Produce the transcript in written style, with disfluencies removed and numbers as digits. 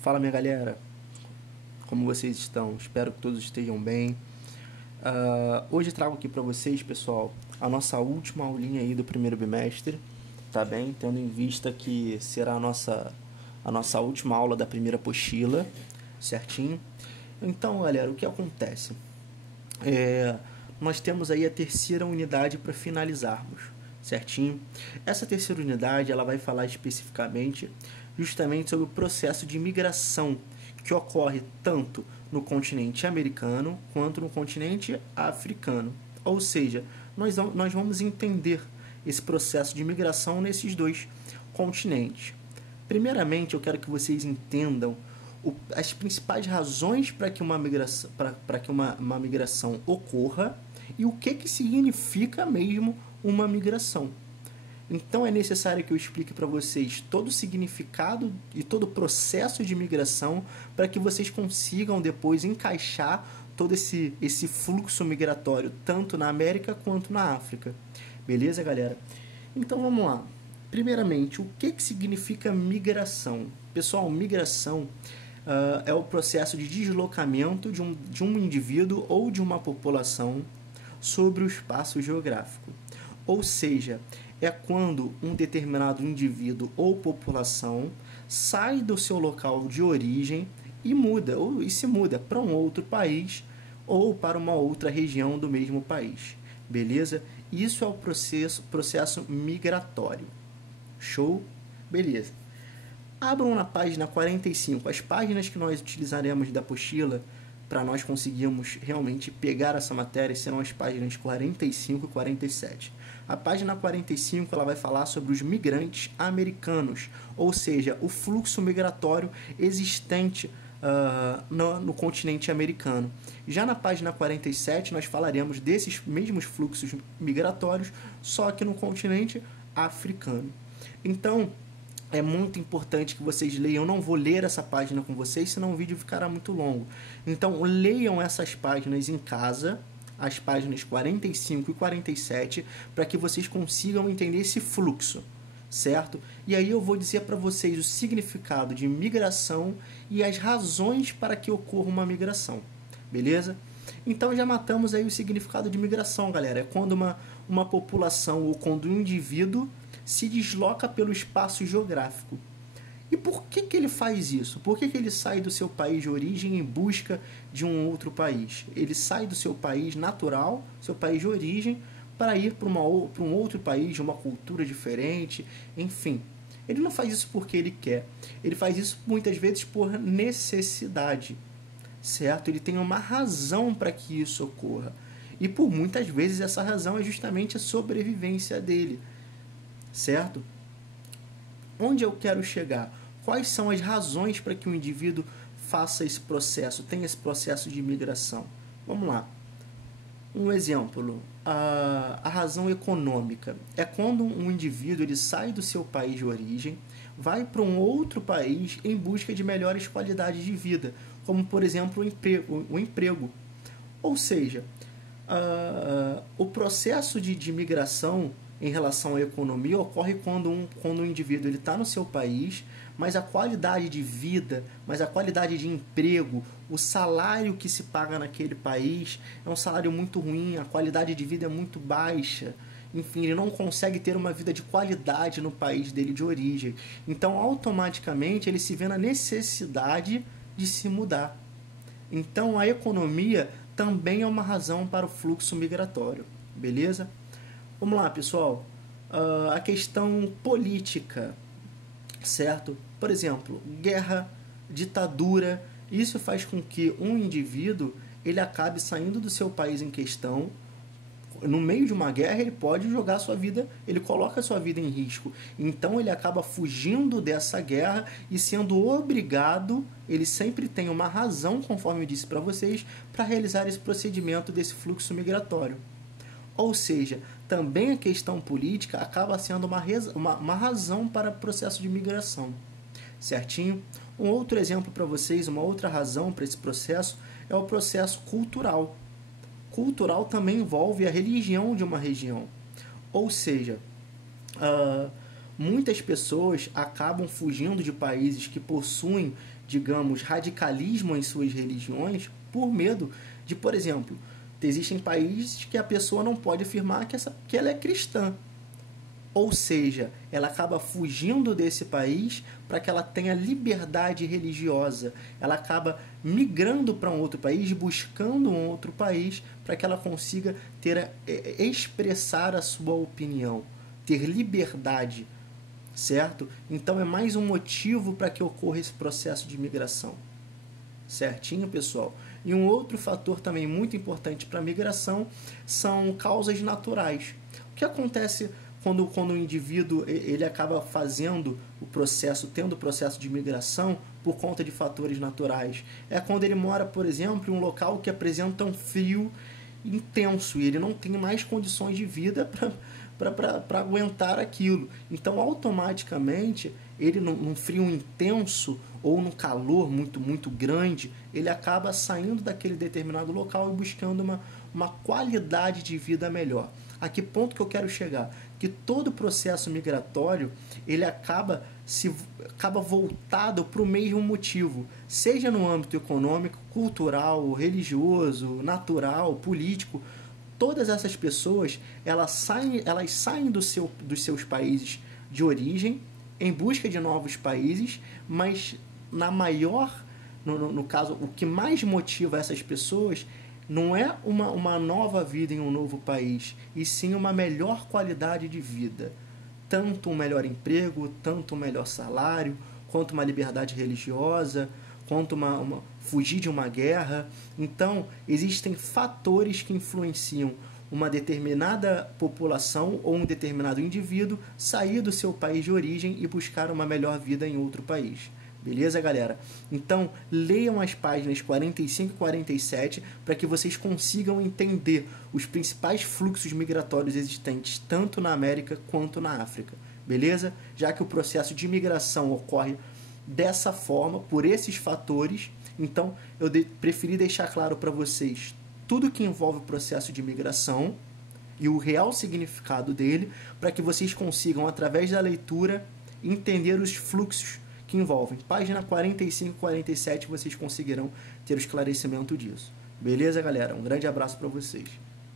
Fala, minha galera, como vocês estão? Espero que todos estejam bem. Hoje trago aqui para vocês, pessoal, a nossa última aulinha aí do primeiro bimestre, tá bem? Tendo em vista que será a nossa última aula da primeira apostila, certinho? Então, galera, o que acontece? Nós temos aí a terceira unidade para finalizarmos, certinho? Essa terceira unidade ela vai falar especificamente justamente sobre o processo de migração que ocorre tanto no continente americano quanto no continente africano. Ou seja, nós vamos entender esse processo de migração nesses dois continentes. Primeiramente, eu quero que vocês entendam as principais razões para que uma migração ocorra e o que significa mesmo uma migração. Então é necessário que eu explique para vocês todo o significado e todo o processo de migração para que vocês consigam depois encaixar todo esse fluxo migratório tanto na América quanto na África. Beleza, galera? Então vamos lá. Primeiramente, o que significa migração? Pessoal, migração é o processo de deslocamento de um indivíduo ou de uma população sobre o espaço geográfico. Ou seja, é quando um determinado indivíduo ou população sai do seu local de origem e se muda para um outro país ou para uma outra região do mesmo país. Beleza? Isso é o processo migratório. Show? Beleza. Abram na página 45. As páginas que nós utilizaremos da apostila para nós conseguirmos realmente pegar essa matéria serão as páginas 45 e 47. A página 45 ela vai falar sobre os migrantes americanos, ou seja, o fluxo migratório existente no continente americano. Já na página 47 nós falaremos desses mesmos fluxos migratórios, só que no continente africano. Então, é muito importante que vocês leiam. Eu não vou ler essa página com vocês, senão o vídeo ficará muito longo. Então, leiam essas páginas em casa, as páginas 45 e 47, para que vocês consigam entender esse fluxo, certo? E aí eu vou dizer para vocês o significado de migração e as razões para que ocorra uma migração, beleza? Então, já matamos aí o significado de migração, galera. É quando uma população ou quando um indivíduo se desloca pelo espaço geográfico. E por que ele faz isso? Por que ele sai do seu país de origem em busca de um outro país? Ele sai do seu país natural, seu país de origem, para ir para um outro país, de uma cultura diferente, enfim. Ele não faz isso porque ele quer. Ele faz isso muitas vezes por necessidade, certo? Ele tem uma razão para que isso ocorra. E por muitas vezes essa razão é justamente a sobrevivência dele, certo? Onde eu quero chegar? Quais são as razões para que o indivíduo faça esse processo, tenha esse processo de migração? Vamos lá. Um exemplo, a razão econômica. É quando um indivíduo ele sai do seu país de origem, vai para um outro país em busca de melhores qualidades de vida, como, por exemplo, o emprego. Ou seja, o processo de migração em relação à economia ocorre quando um indivíduo está no seu país, mas a qualidade de vida, mas a qualidade de emprego, o salário que se paga naquele país é um salário muito ruim, a qualidade de vida é muito baixa. Enfim, ele não consegue ter uma vida de qualidade no país dele de origem. Então, automaticamente, ele se vê na necessidade de se mudar. Então, a economia também é uma razão para o fluxo migratório. Beleza? Vamos lá, pessoal. A questão política, certo? Por exemplo, guerra, ditadura. Isso faz com que um indivíduo ele acabe saindo do seu país em questão. No meio de uma guerra, ele pode jogar sua vida, ele coloca a sua vida em risco. Então, ele acaba fugindo dessa guerra e sendo obrigado, ele sempre tem uma razão, conforme eu disse para vocês, para realizar esse procedimento desse fluxo migratório. Ou seja, também a questão política acaba sendo uma razão para o processo de migração, certinho? Um outro exemplo para vocês, uma outra razão para esse processo é o processo cultural. Cultural também envolve a religião de uma região. Ou seja, muitas pessoas acabam fugindo de países que possuem digamos, radicalismo em suas religiões por medo de, por exemplo, existem países que a pessoa não pode afirmar que ela é cristã. Ou seja, ela acaba fugindo desse país para que ela tenha liberdade religiosa. Ela acaba migrando para um outro país, buscando um outro país, para que ela consiga expressar a sua opinião, ter liberdade, certo? Então é mais um motivo para que ocorra esse processo de migração. Certinho, pessoal? E um outro fator também muito importante para a migração são causas naturais. O que acontece quando o indivíduo ele acaba fazendo o processo, tendo o processo de migração por conta de fatores naturais? É quando ele mora, por exemplo, em um local que apresenta um frio intenso e ele não tem mais condições de vida para aguentar aquilo. Então, automaticamente, ele num frio intenso ou num calor muito grande, ele acaba saindo daquele determinado local e buscando uma qualidade de vida melhor. A que ponto que eu quero chegar? Que todo o processo migratório ele acaba voltado para o mesmo motivo, seja no âmbito econômico, cultural, religioso, natural, político. Todas essas pessoas elas saem dos seus países de origem em busca de novos países, mas no caso, o que mais motiva essas pessoas não é uma nova vida em um novo país, e sim uma melhor qualidade de vida. Tanto um melhor emprego, tanto um melhor salário, quanto uma liberdade religiosa, quanto fugir de uma guerra. Então, existem fatores que influenciam uma determinada população ou um determinado indivíduo sair do seu país de origem e buscar uma melhor vida em outro país. Beleza, galera? Então, leiam as páginas 45 e 47 para que vocês consigam entender os principais fluxos migratórios existentes tanto na América quanto na África. Beleza? Já que o processo de migração ocorre dessa forma, por esses fatores, então eu preferi deixar claro para vocês tudo que envolve o processo de migração e o real significado dele, para que vocês consigam, através da leitura, entender os fluxos que envolvem. Página 45 e 47 vocês conseguirão ter o esclarecimento disso. Beleza, galera? Um grande abraço para vocês.